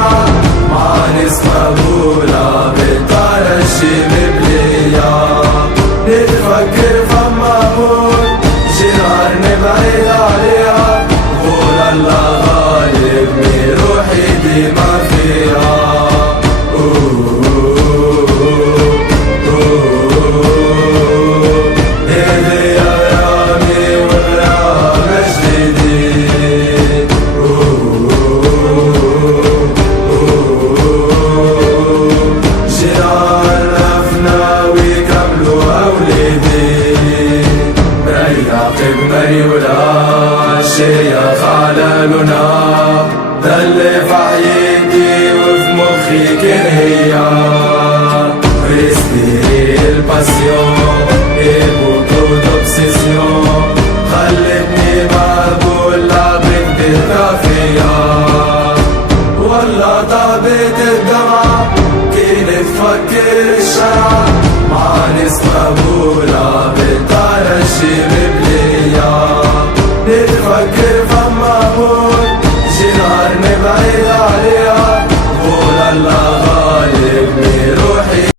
الشارع مع ناس مقبولة بالطرش مبلية. نتفكر فما موت جيراننا بعيد عليها، قول الله غالب من روحي ديما فيها. الشيخ على لنا دل في عيدي وفي مخي كرهية. ريسبيري الباسيون et beaucoup d'obsession خلتني مقبول avec des كافية. والله طابت الدمعة كي نتفكر الشارع مع ناس مقبولة بالطرش مبلية. نتفكر فما موت جيراننا بعيد